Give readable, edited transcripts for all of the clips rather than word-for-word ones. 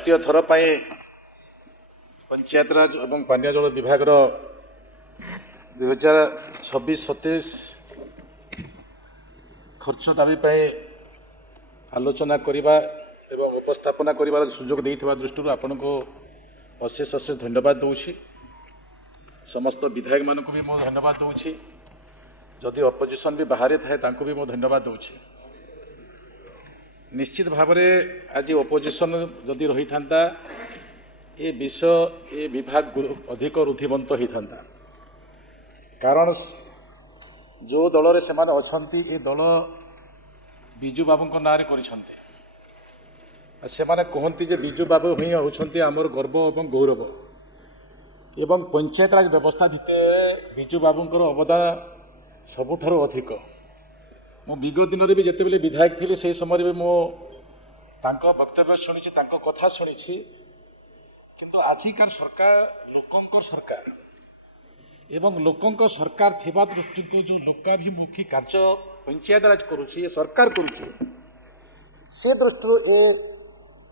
तृतीय थर पर पंचायतराज और पानीय जल विभाग 2026-27 खर्च दाबी आलोचना करने एवं उपस्थापना कर सुजोग देइथिबा दृष्टि आपण को अशेष अशेष धन्यवाद दूची। समस्त विधायक मान भी मो धन्यवाद दूची। जदि अपोजिशन भी बाहर थाए तांको भी मो धन्यवाद दूची। निश्चित भाव में आज अपोजिशन जदि रही था ये विषय ये विभाग अधिक रुधिबंत होता, कारण जो दल से अच्छा दल बिजू बाबू ना से कहते जे बिजू बाबू ही होती आमर गर्व और गौरव एवं पंचायतराज व्यवस्था भितर बिजू बाबूंकर अवदान सबुठार अधिक। मो विगत दिन में जिते बड़े विधायक थी से समय भी मो वक्तव्य शुणी कथा शुणी, किंतु आजिकार सरकार लोकंकर सरकार एवं लोकंक सरकार थिबा दृष्टि को जो लोकाभिमुखी कार्य पंचायतराज करुच्ची सरकार करुच्ची से दृष्टि ए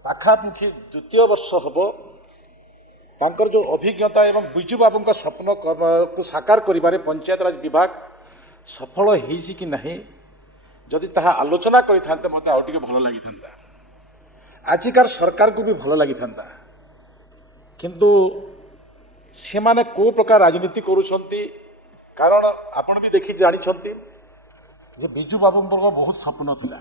पाखापुखी द्वितीय वर्ष हम तांकर जो अभिज्ञता एवं बिजू बाबू का स्वप्न को साकार करिबारे पंचायतराज विभाग सफल होइछि कि नहीं जदि ताहा आलोचना करिथान्ते मते आउ टिके भल लागिथान्ता, आजिकार सरकार को भी भल लागिथान्ता। किंतु से माने को प्रकार राजनीति करुछंती, कारण आपण भी देखि जानि छंती जे बिजू बाबू बहुत स्वप्न थिला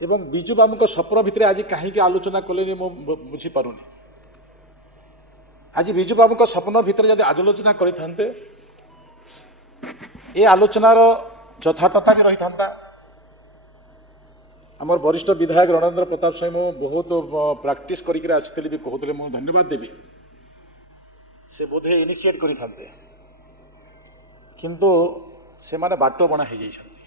एवं बिजू बाबू को स्वप्न भितर आज कहीं आलोचना कले मो बुझी पारुनी। आज बिजू बाबू को स्वप्न भितर जब आलोचना करते ये आलोचनार यथार्थता भी रही था। आमर वरिष्ठ विधायक रणेंद्र प्रताप सिंह मु बहुत प्रैक्टिस करके आसी भी कहते मुझे धन्यवाद देवी से बोधे इनिशिएट करते, किंतु से माने बाट बणा हो जाइछन्ति।